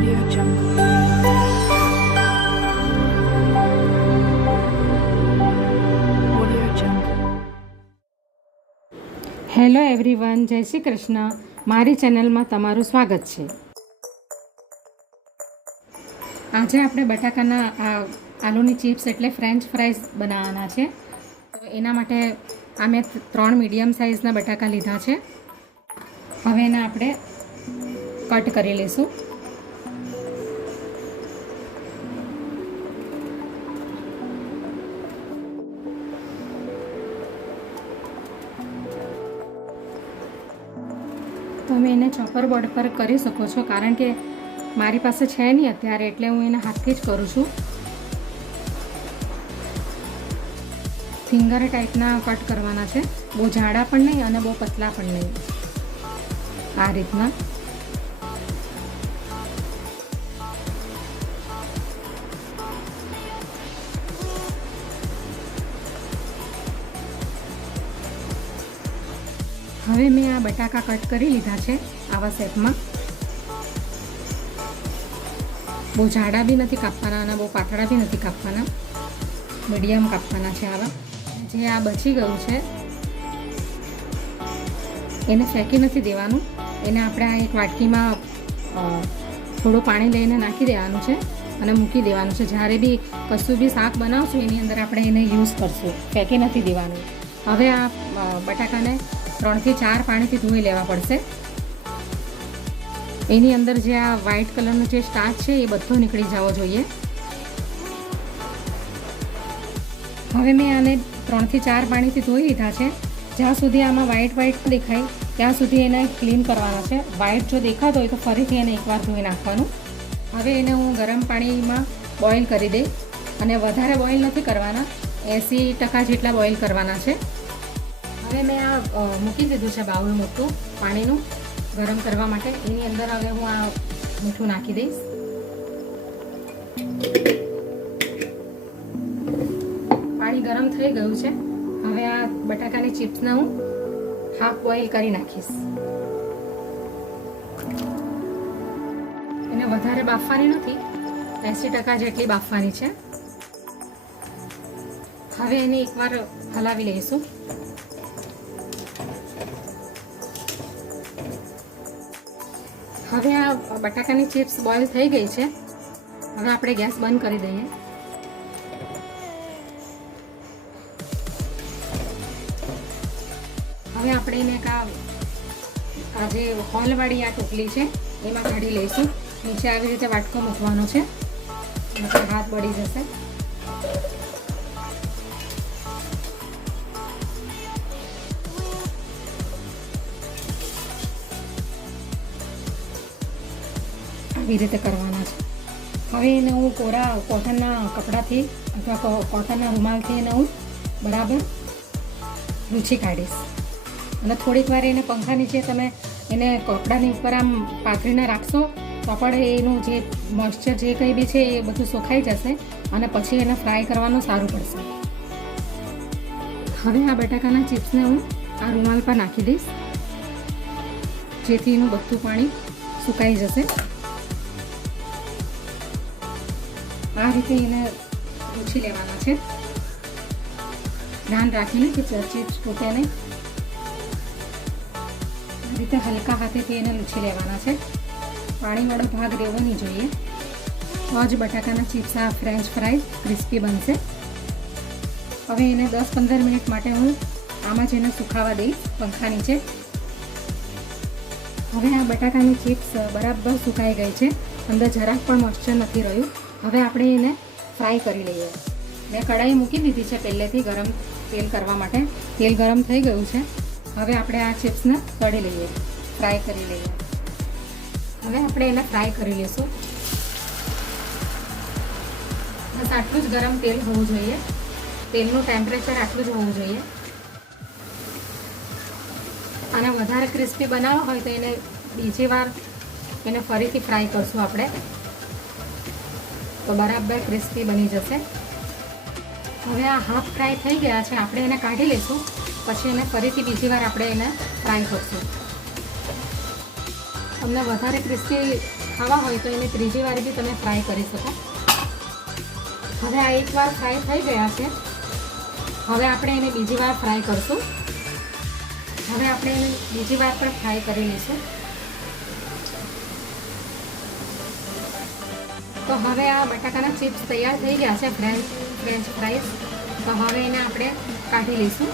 Audio Jungle. Audio Jungle. Hello everyone, જય શ્રી કૃષ્ણ. મારી ચેનલમાં તમારું સ્વાગત છે. આજે આપણે બટાકાના આલુની ચિપ્સ એટલે ફ્રેન્ચ ફ્રાઈઝ બનાવવાના છે. તો એના માટે આ મેં 3 મીડિયમ સાઇઝના બટાકા લીધા છે. હવે એને આપણે કટ કરી લઈશું. તમે એને ચોપર બોર્ડ પર કરી શકો છો, કારણ કે મારી પાસે છે નહીં અત્યારે, એટલે હું એને હાથથી જ કરું છું. ફિંગર ટાઈપના કટ કરવાના છે, બહુ જાડા પણ નહીં અને બહુ પતલા પણ નહીં. આ રીતના હવે મેં આ બટાકા કટ કરી લીધા છે આવા શેપમાં. બહુ જાડા બી નથી કાપવાના અને બહુ પાતળા બી નથી કાપવાના, મીડિયમ કાપવાના છે આવા. જે આ બચી ગયું છે એને ફેંકી નથી દેવાનું, એને આપણે આ એક વાટકીમાં થોડું પાણી લઈને નાખી દેવાનું છે અને મૂકી દેવાનું છે. જ્યારે બી કશું બી શાક બનાવશું એની અંદર આપણે એને યુઝ કરશું, ફેંકી નથી દેવાનું. હવે આ બટાકાને 3 થી 4 પાણીથી ધોઈ લેવા પડશે. એની અંદર જે આ વ્હાઈટ કલરનો જે સ્ટાર્ચ છે એ બધો નીકળી જવો જોઈએ. હવે મેં આને 3 થી 4 પાણીથી ધોઈ લીધા છે. જ્યાં સુધી આમાં વ્હાઈટ દેખાય ત્યાં સુધી એને ક્લીન કરવાના છે. વ્હાઈટ જો દેખાતો હોય તો ફરીથી એને એકવાર ધોઈ નાખવાનું. હવે એને હું ગરમ પાણીમાં બોઇલ કરી દઈ, અને વધારે બોઇલ નથી કરવાના, 80% જેટલા બોઇલ કરવાના છે. હવે મેં આ મૂકી દીધું છે બાઉલ મોટું પાણીનું ગરમ કરવા માટે. એની અંદર હવે હું આ મીઠું નાખી દઈશ. પાણી ગરમ થઈ ગયું છે. હવે આ બટાકાની ચિપ્સને હું હાફ બોઇલ કરી નાખીશ. એને વધારે બાફવાની નથી, 80% જેટલી બાફવાની છે. હવે એને એકવાર હલાવી લઈશું. હવે આ બટાકાની ચિપ્સ બોઇલ થઈ ગઈ છે. હવે આપણે ગેસ બંધ કરી દઈએ. હવે આપણે એને આ જે હોલવાળી આ ટોપલી છે એમાં કાઢી લઈશું. નીચે આવી રીતે વાટકો મૂકવાનો છે, હાથ બળી જશે. આવી રીતે કરવાના છે. હવે એને હું કોરા કોટનના કપડાથી અથવા કોટનના રૂમાલથી એને હું બરાબર લૂછી કાઢીશ. અને થોડીક વાર એને પંખા નીચે તમે એને કપડાની ઉપર આમ પાથરીને રાખશો તો પણ એનું જે મોઇશ્ચર જે કંઈ બી છે એ બધું સુકાઈ જશે અને પછી એને ફ્રાય કરવાનું સારું પડશે. હવે આ બટાકાના ચિપ્સને હું આ રૂમાલ પર નાખી દઈશ, જેથી એનું બધું પાણી સુકાઈ જશે. આ રીતે એને લૂછી લેવાના છે, ધ્યાન રાખીને કે ચિપ્સ તૂટે નહીં. આ રીતે હલકા હાથેથી એને લૂછી લેવાના છે. પાણીવાળો ભાગ રહેવો નહીં જોઈએ, તો જ બટાકાના ચિપ્સ આ ફ્રેન્ચ ફ્રાઈઝ ક્રિસ્પી બનશે. હવે એને 10-15 મિનિટ માટે હું આમાં જ એને સુકાવા દઈશ પંખા નીચે. હવે આ બટાકાની ચિપ્સ બરાબર સુકાઈ ગઈ છે, અંદર જરાક પણ મોઇશ્ચર નથી રહ્યું. હવે આપણે એને ફ્રાય કરી લઈએ. મેં કઢાઈ મૂકી દીધી છે પહેલેથી ગરમ તેલ કરવા માટે. તેલ ગરમ થઈ ગયું છે. હવે આપણે આ ચિપ્સને તળી લઈએ, ફ્રાય કરી લઈએ. હવે આપણે એને ફ્રાય કરી લઈશું. બસ આટલું જ ગરમ તેલ હોવું જોઈએ, તેલનું ટેમ્પરેચર આટલું જ હોવું જોઈએ. અને વધારે ક્રિસ્પી બનાવવા હોય તો એને બીજી વાર એને ફરીથી ફ્રાય કરશું આપણે, તો બરાબર ક્રિસ્પી બની જશે. હવે આ હાફ ફ્રાય થઈ ગયા છે, આપણે એને કાઢી લઈશું. પછી એને ફરીથી બીજી વાર આપણે એને ફ્રાય કરશું. તમને વધારે ક્રિસ્પી ખાવા હોય તો એને ત્રીજી વાર બી તમે ફ્રાય કરી શકો. હવે આ એકવાર ફ્રાય થઈ ગયા છે. હવે આપણે એને બીજી વાર ફ્રાય કરશું. હવે આપણે એને બીજી વાર પણ ફ્રાય કરી લઈશું. તો હવે આ બટાકાના ચિપ્સ તૈયાર થઈ ગયા છે, ફ્રેન્ચ ફ્રાઈઝ. તો હવે એને આપણે કાઢી લઈશું.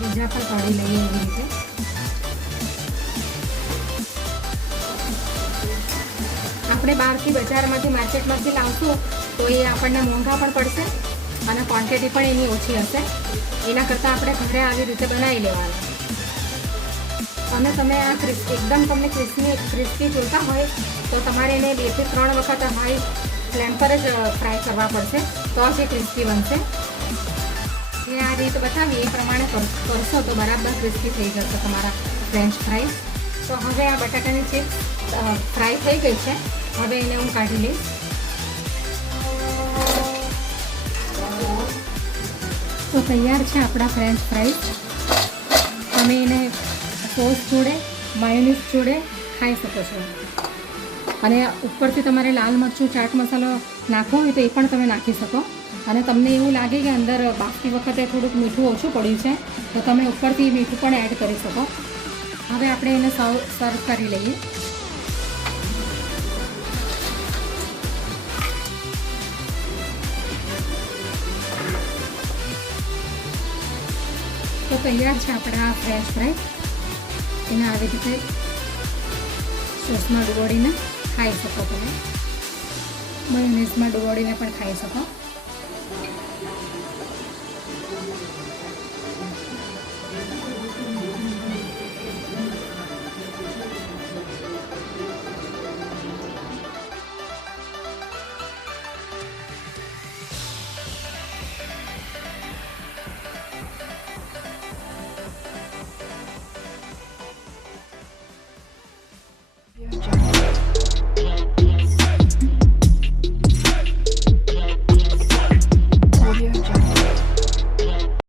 બીજા પણ કાઢી લઈએ એવી રીતે. આપણે બહારથી બજારમાંથી માર્કેટમાંથી લાવશું તો એ આપણને મોંઘા પણ પડશે અને ક્વોન્ટિટી પણ એની ઓછી હશે. એના કરતાં આપણે ઘરે આવી રીતે બનાવી લેવાના. અને તમે આ એકદમ તમને ક્રિસ્પી જોઈતા હોય તો તમારે એને 2 થી 3 વખત હાઈ ફ્લેમ પર જ ફ્રાય કરવા પડશે, તો જ એ ક્રિસ્પી બનશે. જે આ રીત બતાવી એ પ્રમાણે કરશો તો બરાબર ક્રિસ્પી થઈ જશે તમારા ફ્રેન્ચ ફ્રાઈઝ. તો હવે આ બટાકાની ચિપ્સ ફ્રાય થઈ ગઈ છે. હવે એને હું કાઢી લઈશ. તો તૈયાર છે આપણા ફ્રેન્ચ ફ્રાઈઝ. તમે એને સોસ જોડે માયોનીઝ જોડે ખાઈ શકો છો. અને ઉપરથી તમારે લાલ મરચું ચાટ મસાલો નાખવો હોય તો એ પણ તમે નાખી શકો. અને તમને એવું લાગે કે અંદર બાફતી વખતે થોડુંક મીઠું ઓછું પડ્યું છે તો તમે ઉપરથી મીઠું પણ એડ કરી શકો. હવે આપણે એને સર્વ કરી લઈએ. તો તૈયાર છે આપણા ફ્રેન્ચ ફ્રાય. એને આવી રીતે સોસમાં ડુબોળીને ખાઈ શકો તમે. માયોનીઝમાં ડુબોળીને પણ ખાઈ શકો.